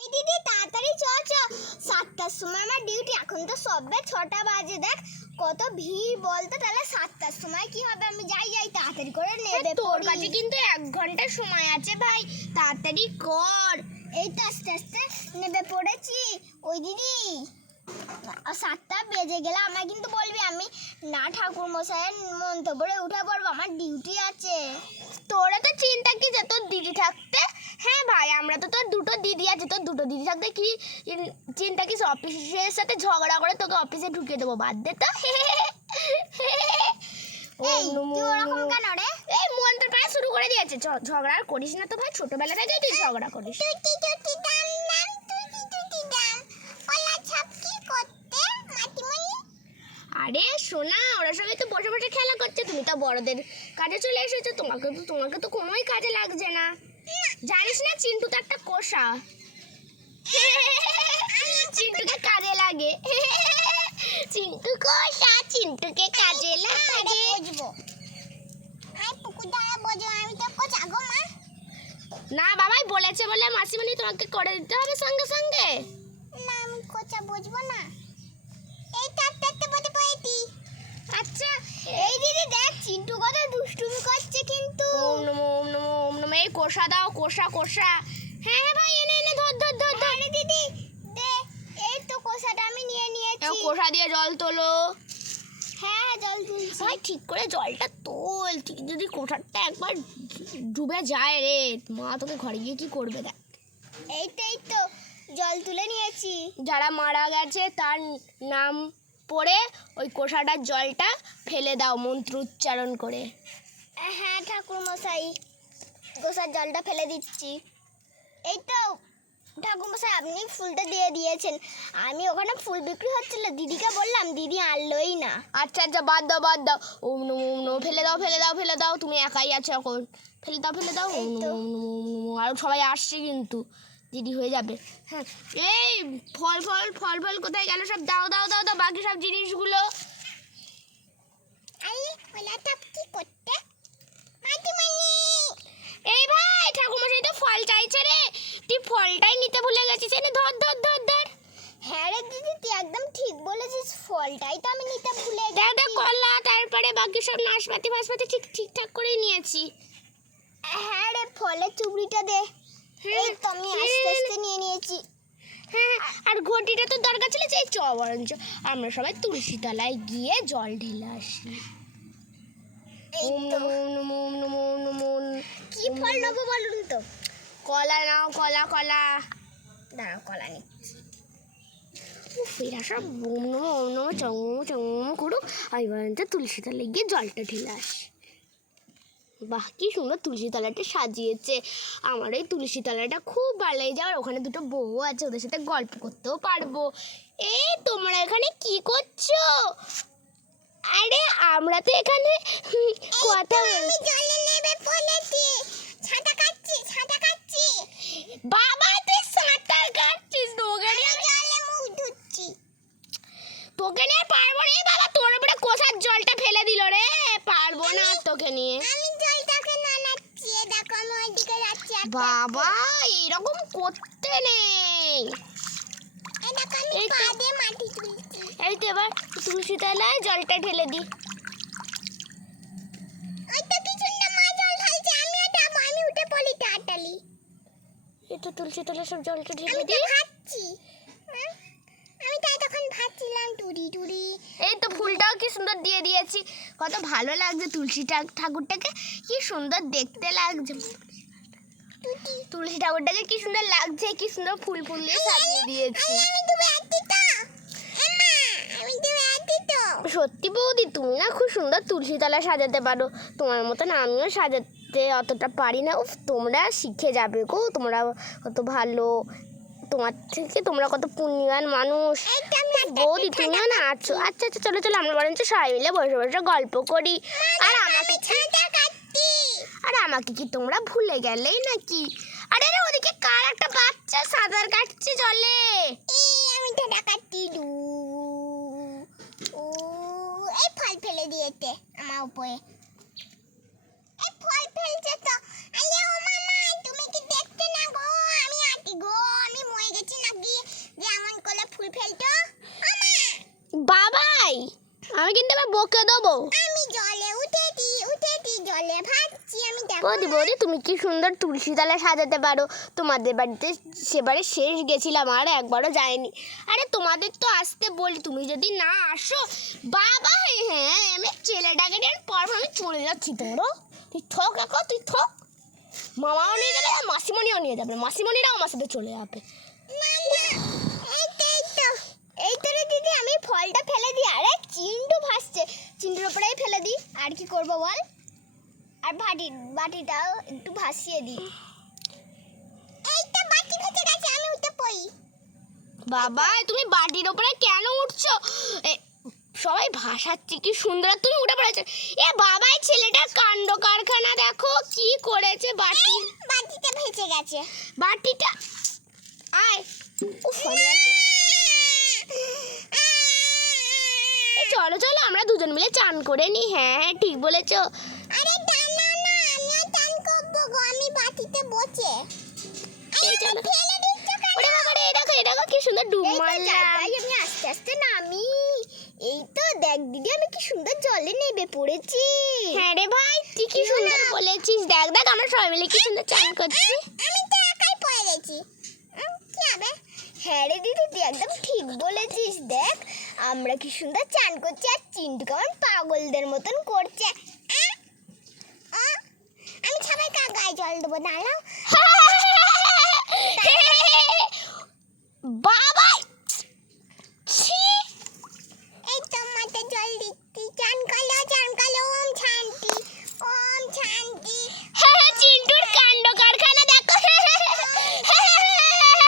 এই দিদি তাড়াতাড়ি চ 7টার সময় আমার ডিউটি, এখন তো সবে 6টা বাজে। দেখ কত ভিড় বলতো, তাহলে 7টার সময় কি হবে? আমি যাই তাড়াতাড়ি করে নেবে। তোর কাছে কিন্তু 1 ঘন্টা সময় আছে ভাই, তাড়াতাড়ি কর। এই তো আস্তে আস্তে নেবে পড়েছি। ওই দিদি 7টা বেজে গেলে আমায় কিন্তু বলবি, আমি না ঠাকুর মশাইয়ের মন্তব্যে উঠে পড়বো, আমার ডিউটি আছে। তোরা তো চিন্তা কি যে তোর দিদি থাকতে। হ্যাঁ ভাই, আমরা তো তোর দুটো দিদি আছে, তোর দুটো দিদি থাকতে কি চিন্তা কি? অফিসের সাথে ঝগড়া করে তোকে অফিসে ঢুকিয়ে দেবো, বাদ দে তো। এই তুই ওরকম কেন রে? এই মন্ত্র প্রায় শুরু করে দিয়েছে। ঝগড়া আর করিস না তো ভাই, ছোটবেলা থেকেই তুই ঝগড়া করিস। আরে সোনা, ওরা সবাই তো বসে বসে খেলা করছে, তুমি তো বড়দের কাজে চলে এসেছো। তোমাকে তো কোনোই কাজে লাগছে না। জানিস না চিন্টু তো একটা কোষা, চিন্টুকে কাজে লাগে। চিন্টু কোষা, চিন্টুকে কাজে লাগে। না বাবাই বলেছে বলে মাসিমণি তোমাকে করে দিতে হবে সঙ্গে সঙ্গে। না আমি কোচা বুঝবো না। এই টাটটাতে বলতে পাইতি। আচ্ছা এই দিদি দেখ চিন্টু কত দুষ্টুমি করছে কিন্তু। ওম নমো ওম নমো ওম নমো। এই কোষা দাও, কোষা কোষা। হ্যাঁ হ্যাঁ ভাই, এনে ধর ধর ধর ধর। আরে দিদি দে, এই তো কোষাটা আমি নিয়ে নিয়েছি। কোষা দিয়ে জল তোলো। হ্যাঁ জল তুলছি। ভাই ঠিক করে জলটা তোল, ঠিক যদি কোষাটা একবার ডুবে যায় রে, মা তোকে ঘরে গিয়ে কি করবে দেখ। এই তো জল তুলে নিয়েছি। যারা মারা গেছে তার নাম পড়ে ওই কোষাটার জলটা ফেলে দাও মন্ত্র উচ্চারণ করে। হ্যাঁ ঠাকুর মশাই, কোষার জলটা ফেলে দিচ্ছি। এই তো ঠাকুর মশাই আপনি ফুলটা দিয়ে দিয়েছেন। আমি ওখানে ফুল বিক্রি হচ্ছিল, দিদিকে বললাম, দিদি আনলোই না। আচ্ছা আচ্ছা, বাদ দাও বাদ দাও। ওম নমো ওম নমো। ফেলে দাও ফেলে দাও ফেলে দাও, তুমি একাই আছো এখন। ফেলে দাও ফেলে দাও। ওম নমো ওম নমো ওম নমো। আর সবাই আসছে কিন্তু, দিদি হয়ে যাবে। হ্যাঁ এই ফল ফল ফল ফল কোথায় গেল সব? দাও দাও দাও দাও বাকি সব জিনিসগুলো। আরে ওলাটা কি করতে? মাটিমানি এই ভাই ঠাকুরমশাই তো ফল চাইছে রে, তুই ফলটাই নিতে ভুলে গেছিস। এনে ধর ধর ধর ধর। হ্যাঁ রে দিদি তুই একদম ঠিক বলেছিস, ফলটাই তো আমি নিতে ভুলে দাও দাও গেছি। কলা, তারপরে বাকি সব নাশপাতি ফাশপাতি ঠিকঠাক করেই নিয়েছি। হ্যাঁ রে ফলের চুবড়িটা দে। এই তো আমি আস্তে আস্তে নিয়ে নিয়েছি। হ্যাঁ আর ঘটিটা তো দরকার ছিল। যে চ বরঞ্চ আমরা সবাই তুলসী তলায় গিয়ে জল ঢেলে আসি। এই ওম তো নমো ওম নমো ওম নমো ওম নমো। কি ফল নেবো বলুন তো? কলা নাও, কলা কলা। দাঁড়াও কলা নিচ্ছি। এরা সব ওম নমো ওম নমো চং চং করুক, আমি বরঞ্চ তুলসী তলায় গিয়ে জলটা ঢেলে আসি। বাহ কি সুন্দর তুলসী তলাটা সাজিয়েছে। আমার এই তুলসী তলাটা খুব ভালো লাগে। যাওয়ার ওখানে দুটো বউ আছে, ওদের সাথে গল্প করতেও পারবো। এই তোমরা এখানে কি করছো? আরে আমরা তো এখানে কথা আমি জলে নেবে বলেছি, ছাতা কাটছি। বাবা তুই সাঁতার কাটছিস? তোকে নিয়ে জলে মুখ ধুচ্ছি। পারবো রে বাবা, তোর উপরে কোষার জলটা ফেলে দিল রে, পারবো না আর তোকে নিয়ে। আমি জলটাকে নানাচ্ছি, দেখো আমি ওইদিকে যাচ্ছি। বাবা এরকম করতে নেই। এই দেখো আমি পা দিয়ে মাটি তুলছি। এই তো এবার তুলসী তলায় জলটা ঢেলে দি। ওই তো কি সুন্দর মা জল ঢালছে, আমিও যাবো, আমি উঠে পড়ি তাড়াতাড়ি। এই তো তুলসী তলায় সব জলটা ঢেলে আমি দি। তো ভাবছি, আমি তাই তখন ভাবছিলাম টুরি। এই তো ফুলটাও কি সুন্দর দিয়ে দিয়েছি, কত ভালো লাগছে তুলসী ঠাকুরটাকে, কি সুন্দর দেখতে লাগছে। তুলসী ঠাকুরটাকে কি সুন্দর লাগছে, কি সুন্দর ফুল ফুল দিয়ে সাজিয়ে দিয়েছি। আমি ডুবে আছি তো, এমা আমি ডুবে আছি তো। সত্যি বৌদি, তুমি না খুব সুন্দর তুলসী তলা সাজাতে পারো। তোমার মতন আমিও সাজাতে অতটা পারি না। উফ তোমরা শিখে যাবে গো, তোমরা কত ভালো, তোমার থেকে তোমরা কত পুণ্যবান মানুষ। বৌদি তুমিও না আছো। আচ্ছা আচ্ছা চলো চলো, আমরা বরঞ্চ সবাই মিলে বসে বসে গল্প করি। আর আমাকে কি তোমরা ভুলে গেলেই নাকি? আরে রে ওদিকে কার একটা বাচ্চা সাঁতার কাটছে জলে। আমি ঠাডা কাটছি এই ফল ফেলে দিয়েছে আমার উপরে। এই ফল ফেলছে তো। আরে ও মামা তুমি কি দেখতে না গো? আমি আছি গো, আমি মই আমি কিন্তু এবার বকে দেবো। আমি জলে উঠেছি জলে ভাসছি আমি বৌদি বৌদি তুমি কি সুন্দর তুলসী তলা সাজাতে পারো। তোমাদের বাড়িতে সেবারে শেষ গেছিলাম, আর একবারও যাইনি। আরে তোমাদের তো আসতে বলি, তুমি যদি না আসো বাবা, হ্যাঁ আমি ছেলেটাকে নিয়ে পারবো, আমি চলে যাচ্ছি। তোরও তুই থক, এখন তুই থক। মামাও নিয়ে যাবে, মাসিমণিও নিয়ে যাবে, মাসিমণিরাও আমার সাথে চলে যাবে। না না এই তো রে দিদি, আমি ফলটা ফেলে দিই। আরে চিন্টু ভাসছে, চিন্টুর উপরেই ফেলে দিই। আর কি করব বল? আর বাটিটাও একটু ভাসিয়ে দিই। এইটা বাটি ভেসে গেছে, আমি উঠে পড়ি। বাবা তুমি বাটির উপরে কেন উঠছো? সবাই ভাসাচ্ছে কি সুন্দর, আর তুমি উঠে পড়েছো। এ বাবা এই ছেলেটার কাণ্ড কারখানা দেখো কি করেছে। বাটিটা ভেসে গেছে। বাটিটা আয়, উফ, চলো চলো আমরা দুজন মিলে চান করে নি। হ্যাঁ হ্যাঁ ঠিক বলেছো। আরে না আমিও চান করব গো, আমি বাটিতে বসে। এই চলো। ফেলে দিচ্ছ কেন? ওরে বাবা রে, এই দেখো কি সুন্দর ডুব এই তো মারলাম। জায়গায় আমি আস্তে আস্তে নামি। এই তো দেখ দিদি, আমি কি সুন্দর জলে নেমে পড়েছি। হ্যাঁ রে ভাই তুই কি সুন্দর বলেছিস। দেখ দেখ আমরা সবাই মিলে কি সুন্দর চান করছি। আমি তো একাই পড়ে গেছি। কি হবে? হ্যাঁ রে দিদি, তুই একদম ঠিক বলেছিস। দেখ আমরা কি সুন্দর চান করছি, আর চিন্টু কেমন পাগলদের মতন করছে। আমি সবাইকে গায়ে জল দেবো, দাঁড়াও।